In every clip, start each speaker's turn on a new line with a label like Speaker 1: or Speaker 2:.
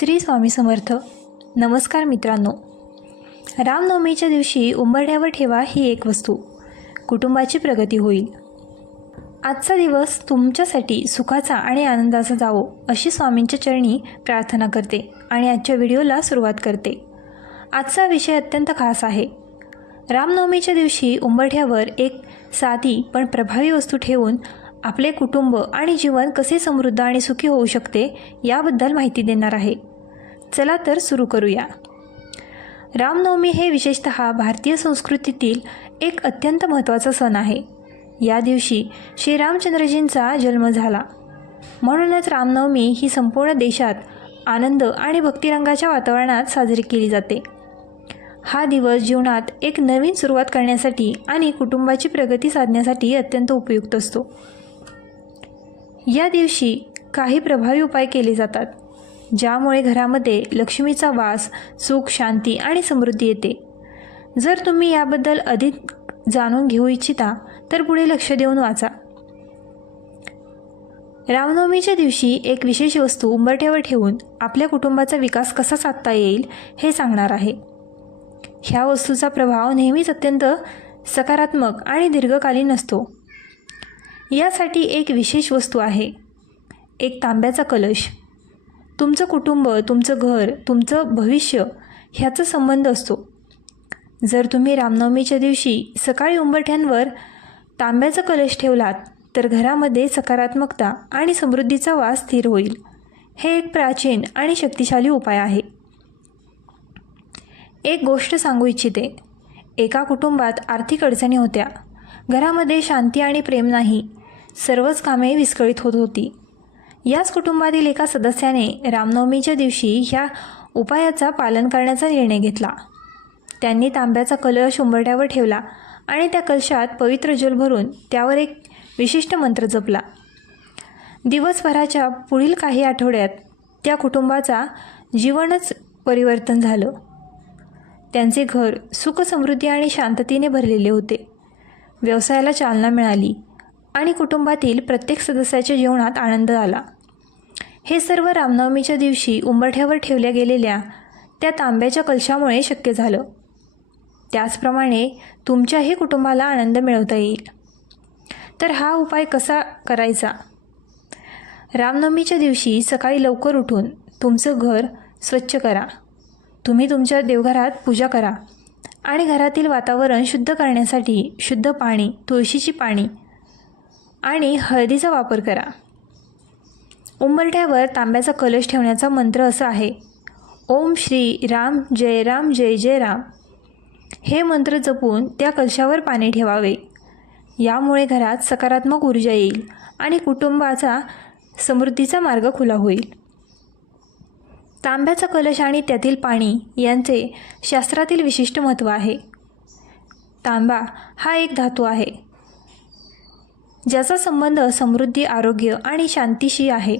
Speaker 1: श्री स्वामी समर्थ. नमस्कार मित्रांनो. रामनवमीच्या दिवशी उंबरठ्यावर ठेवा ही एक वस्तू. कुटुंबाची प्रगती होईल. आजचा दिवस तुमच्यासाठी सुखाचा आणि आनंदाचा जावो अशी स्वामींच्या चरणी प्रार्थना करते आणि आजच्या व्हिडिओला सुरुवात करते. आजचा विषय अत्यंत खास आहे. रामनवमीच्या दिवशी उंबरठ्यावर एक साधी पण प्रभावी वस्तू ठेवून आपले कुटुंब आणि जीवन कसे समृद्ध आणि सुखी होऊ शकते याबद्दल माहिती देणार आहे. चला तर सुरू करूया. रामनवमी हे विशेषतः भारतीय संस्कृतीतील एक अत्यंत महत्त्वाचा सण आहे. या दिवशी श्रीरामचंद्रजींचा जन्म झाला. म्हणूनच रामनवमी ही संपूर्ण देशात आनंद आणि भक्तिरंगाच्या वातावरणात साजरी केली जाते. हा दिवस जीवनात एक नवीन सुरुवात करण्यासाठी आणि कुटुंबाची प्रगती साधण्यासाठी अत्यंत उपयुक्त असतो. या दिवशी काही प्रभावी उपाय केले जातात. ज्यामुळे घरामध्ये लक्ष्मीचा वास सुख शांती आणि समृद्धी येते. जर तुम्ही याबद्दल अधिक जाणून घेऊ इच्छिता तर पुढे लक्ष देऊन वाचा. रामनवमीच्या दिवशी एक विशेष वस्तू उंबरठ्यावर ठेवून आपल्या कुटुंबाचा विकास कसा साधता येईल हे सांगणार आहे. ह्या वस्तूचा प्रभाव नेहमीच अत्यंत सकारात्मक आणि दीर्घकालीन असतो यासाठी एक विशेष वस्तू आहे. एक तांब्याचा कलश. तुमचं कुटुंब तुमचं घर तुमचं भविष्य ह्याचा संबंध असतो. जर तुम्ही रामनवमीच्या दिवशी सकाळी उंबरठ्यांवर तांब्याचा कलश ठेवलात तर घरामध्ये सकारात्मकता आणि समृद्धीचा वास स्थिर होईल. हे एक प्राचीन आणि शक्तिशाली उपाय आहे. एक गोष्ट सांगू इच्छिते. एका कुटुंबात आर्थिक अडचणी होत्या. घरामध्ये शांती आणि प्रेम नाही. सर्वच कामे विस्कळीत होत होती. याच कुटुंबातील एका सदस्याने रामनवमीच्या दिवशी ह्या उपायाचा पालन करण्याचा निर्णय घेतला. त्यांनी तांब्याचा कलश उंबरठ्यावर ठेवला आणि त्या कलशात पवित्र जल भरून त्यावर एक विशिष्ट मंत्र जपला. दिवसभराच्या पुढील काही आठवड्यात त्या कुटुंबाचा जीवनच परिवर्तन झालं. त्यांचे घर सुखसमृद्धी आणि शांततेने भरलेले होते. व्यवसायाला चालना मिळाली आणि कुटुंबातील प्रत्येक सदस्याच्या जीवनात आनंद आला. हे सर्व रामनवमीच्या दिवशी उंबरठ्यावर ठेवल्या गेलेल्या त्या तांब्याच्या कलशामुळे शक्य झालं. त्याचप्रमाणे तुमच्याही कुटुंबाला आनंद मिळवता येईल. तर हा उपाय कसा करायचा? रामनवमीच्या दिवशी सकाळी लवकर उठून तुमचं घर स्वच्छ करा. तुम्ही तुमच्या देवघरात पूजा करा आणि घरातील वातावरण शुद्ध करण्यासाठी शुद्ध पाणी तुळशीची पाणी आणि हळदीचा वापर करा. उंबरठ्यावर तांब्याचा कलश ठेवण्याचा मंत्र असा आहे. ओम श्री राम जय राम जय जय राम. हे मंत्र जपून त्या कलशावर पाणी ठेवावे. यामुळे घरात सकारात्मक ऊर्जा येईल आणि कुटुंबाचा समृद्धीचा मार्ग खुला होईल. तांब्याचा कलश आणि त्यातील पाणी यांचे शास्त्रातील विशिष्ट महत्त्व आहे. तांबा हा एक धातू आहे. ज्याचा संबंध समृद्धी आरोग्य आणि शांतीशी आहे.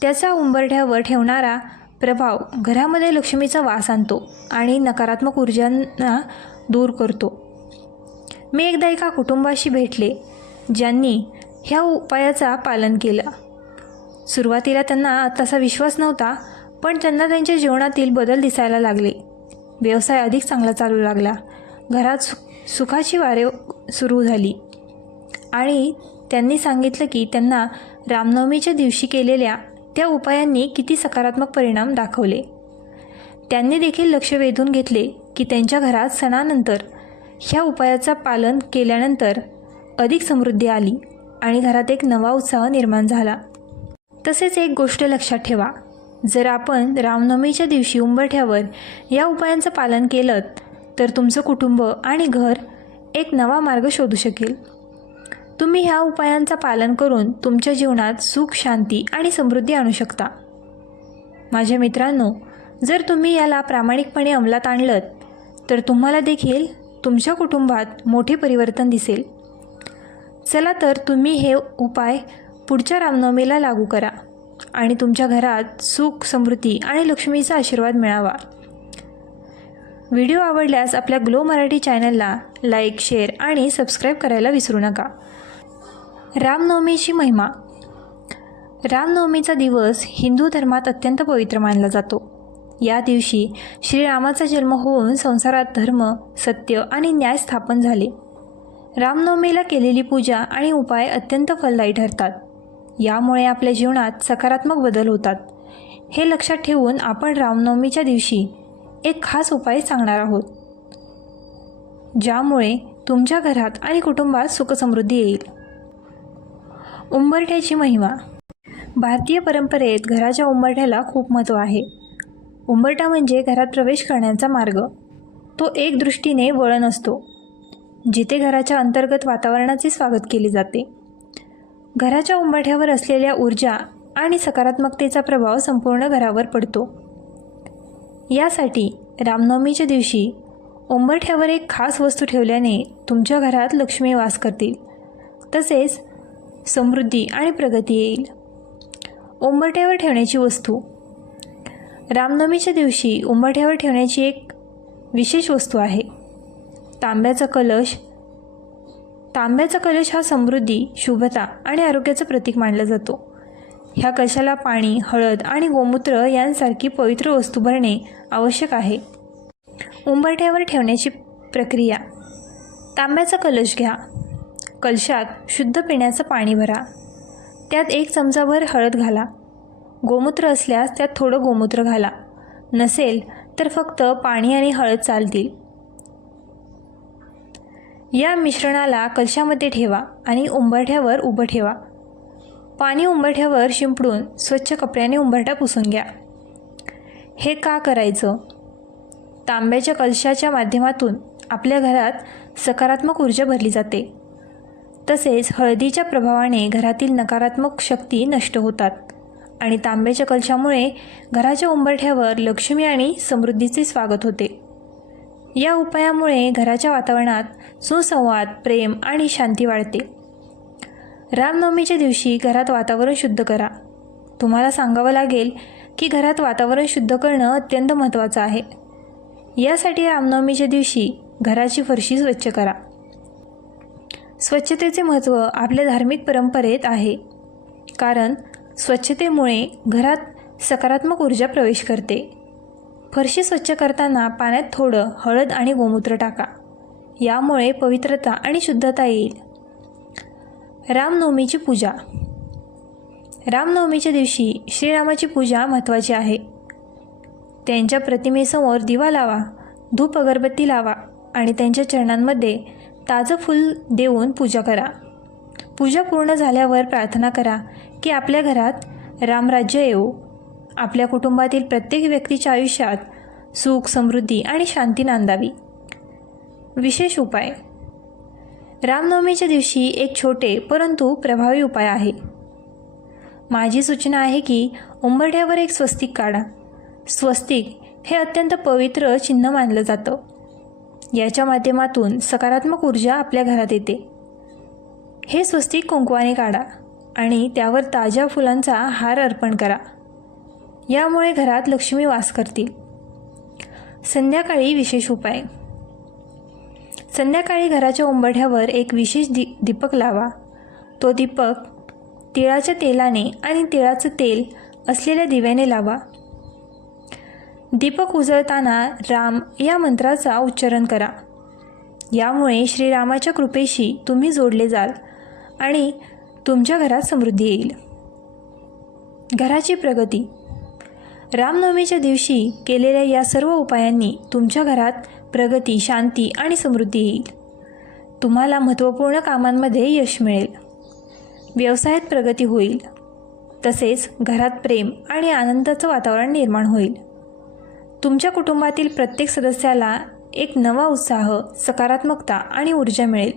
Speaker 1: त्याचा उंबरठ्यावर ठेवणारा प्रभाव घरामध्ये लक्ष्मीचा वास आणतो आणि नकारात्मक ऊर्जांना दूर करतो. मी एकदा एका कुटुंबाशी भेटले ज्यांनी ह्या उपायाचा पालन केलं. सुरुवातीला त्यांना तसा विश्वास नव्हता पण त्यांना त्यांच्या जीवनातील बदल दिसायला लागले. व्यवसाय अधिक चांगला चालू लागला. घरात सु सुखाची वारे सुरू झाली. आणि त्यांनी सांगितलं की त्यांना रामनवमीच्या दिवशी केलेल्या त्या उपायांनी किती सकारात्मक परिणाम दाखवले. त्यांनी देखील लक्ष वेधून घेतले की त्यांच्या घरात सणानंतर ह्या उपायाचं पालन केल्यानंतर अधिक समृद्धी आली आणि घरात एक नवा उत्साह निर्माण झाला. तसेच एक गोष्ट लक्षात ठेवा जर आपण रामनवमीच्या दिवशी उंबरठ्यावर या उपायांचं पालन केलं तर तुमचं कुटुंब आणि घर एक नवा मार्ग शोधू शकेल. तुम्ही ह्या उपायांचा पालन करून तुमच्या जीवनात सुख शांती आणि समृद्धी आणू शकता. माझ्या मित्रांनो जर तुम्ही याला प्रामाणिकपणे अंमलात आणलं तर तुम्हाला देखील तुमच्या कुटुंबात मोठे परिवर्तन दिसेल. चला तर तुम्ही हे उपाय पुढच्या रामनवमीला लागू करा आणि तुमच्या घरात सुख समृद्धी आणि लक्ष्मीचा आशीर्वाद मिळावा. व्हिडिओ आवडल्यास आपल्या ग्लो मराठी चॅनलला लाईक शेअर आणि सबस्क्राईब करायला विसरू नका. रामनवमीची महिमा. रामनवमीचा दिवस हिंदू धर्मात अत्यंत पवित्र मानला जातो. या दिवशी श्रीरामाचा जन्म होऊन संसारात धर्म सत्य आणि न्याय स्थापन झाले. रामनवमीला केलेली पूजा आणि उपाय अत्यंत फलदायी ठरतात. यामुळे आपल्या जीवनात सकारात्मक बदल होतात. हे लक्षात ठेवून आपण रामनवमीच्या दिवशी एक खास उपाय सांगणार आहोत. ज्यामुळे तुमच्या घरात आणि कुटुंबात सुखसमृद्धी येईल. उंबरठ्याची महिमा. भारतीय परंपरेत घराच्या उंबरठ्याला खूप महत्त्व आहे. उंबरठा म्हणजे घरात प्रवेश करण्याचा मार्ग. तो एक दृष्टीने वळण असतो जिथे घराच्या अंतर्गत वातावरणाचे स्वागत केले जाते. घराच्या उंबरठ्यावर असलेल्या ऊर्जा आणि सकारात्मकतेचा प्रभाव संपूर्ण घरावर पडतो. यासाठी रामनवमीच्या दिवशी उंबरठ्यावर एक खास वस्तू ठेवल्याने तुमच्या घरात लक्ष्मी वास करतील. तसेच समृद्धी आणि प्रगती येईल. उंबरठ्यावर ठेवण्याची वस्तू. रामनवमीच्या दिवशी उंबरठ्यावर ठेवण्याची एक विशेष वस्तू आहे. तांब्याचा कलश. तांब्याचा कलश हा समृद्धी शुभता आणि आरोग्याचं प्रतीक मानला जातो. ह्या कशाला पाणी हळद आणि गोमूत्र यांसारखी पवित्र वस्तू भरणे आवश्यक आहे. उंबरठ्यावर ठेवण्याची प्रक्रिया. तांब्याचा कलश घ्या. कलशात शुद्ध पिण्याचं पाणी भरा. त्यात एक चमचाभर हळद घाला. गोमूत्र असल्यास त्यात थोडं गोमूत्र घाला. नसेल तर फक्त पाणी आणि हळद चालतील. या मिश्रणाला कलशामध्ये ठेवा आणि उंबरठ्यावर उभं ठेवा. पाणी उंबरठ्यावर शिंपडून स्वच्छ कपड्याने उंबरठा पुसून घ्या. हे का करायचं? तांब्याच्या कलशाच्या माध्यमातून आपल्या घरात सकारात्मक ऊर्जा भरली जाते. तसेच हळदीच्या प्रभावाने घरातील नकारात्मक शक्ती नष्ट होतात. आणि तांब्याच्या कलशामुळे घराच्या उंबरठ्यावर लक्ष्मी आणि समृद्धीचे स्वागत होते. या उपायामुळे घराच्या वातावरणात सुसंवाद प्रेम आणि शांती वाढते. रामनवमीच्या दिवशी घरात वातावरण शुद्ध करा. तुम्हाला सांगावं लागेल की घरात वातावरण शुद्ध करणं अत्यंत महत्त्वाचं आहे. यासाठी रामनवमीच्या दिवशी घराची फरशी स्वच्छ करा. स्वच्छतेचे महत्त्व आपल्या धार्मिक परंपरेत आहे. कारण स्वच्छतेमुळे घरात सकारात्मक ऊर्जा प्रवेश करते. फरशी स्वच्छ करताना पाण्यात थोडं हळद आणि गोमूत्र टाका. यामुळे पवित्रता आणि शुद्धता येईल. रामनवमीची पूजा. रामनवमीच्या दिवशी श्रीरामाची पूजा महत्त्वाची आहे. त्यांच्या प्रतिमेसमोर दिवा लावा धूप अगरबत्ती लावा आणि त्यांच्या चरणांमध्ये ताजं फूल देऊन पूजा करा. पूजा पूर्ण झाल्यावर प्रार्थना करा की आपल्या घरात रामराज्य येऊ आपल्या कुटुंबातील प्रत्येक व्यक्तीच्या आयुष्यात सुख समृद्धी आणि शांती नांदावी. विशेष उपाय. रामनवमीच्या दिवशी एक छोटे परंतु प्रभावी उपाय आहे. माझी सूचना आहे की उंबरठ्यावर एक स्वस्तिक काढा. स्वस्तिक हे अत्यंत पवित्र चिन्ह मानलं जातं. याच्या माध्यमातून सकारात्मक ऊर्जा आपल्या घरात येते. हे स्वस्तिक कुंकवाने काढा आणि त्यावर ताज्या फुलांचा हार अर्पण करा. यामुळे घरात लक्ष्मी वास करतील. संध्याकाळी विशेष उपाय. संध्याकाळी घराच्या उंबरठ्यावर एक विशेष दि दीपक लावा. तो दीपक तिळाच्या तेलाने आणि तिळाचं तेल असलेल्या दिव्याने लावा. दीपक उजळताना राम या मंत्राचा उच्चारण करा. यामुळे श्रीरामाच्या कृपेशी तुम्ही जोडले जाल आणि तुमच्या घरात समृद्धी येईल. घराची प्रगती. रामनवमीच्या दिवशी केलेल्या या सर्व उपायांनी तुमच्या घरात प्रगती शांती आणि समृद्धी येईल. तुम्हाला महत्त्वपूर्ण कामांमध्ये यश मिळेल. व्यवसायात प्रगती होईल. तसेच घरात प्रेम आणि आनंदाचं वातावरण निर्माण होईल. तुमच्या कुटुंबातील प्रत्येक सदस्याला एक नवा उत्साह सकारात्मकता आणि ऊर्जा मिळेल.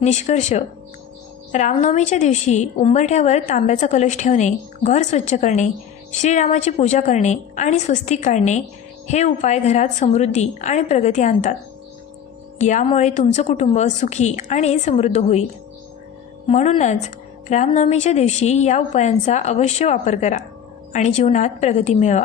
Speaker 1: निष्कर्ष. रामनवमीच्या दिवशी उंबरठ्यावर तांब्याचा कलश ठेवणे घर स्वच्छ करणे श्रीरामाची पूजा करणे आणि स्वस्तिक काढणे हे उपाय घरात समृद्धी आणि प्रगती आणतात. यामुळे तुमचं कुटुंब सुखी आणि समृद्ध होईल. म्हणूनच रामनवमीच्या दिवशी या उपायांचा अवश्य वापर करा आणि जीवनात प्रगती मिळवा.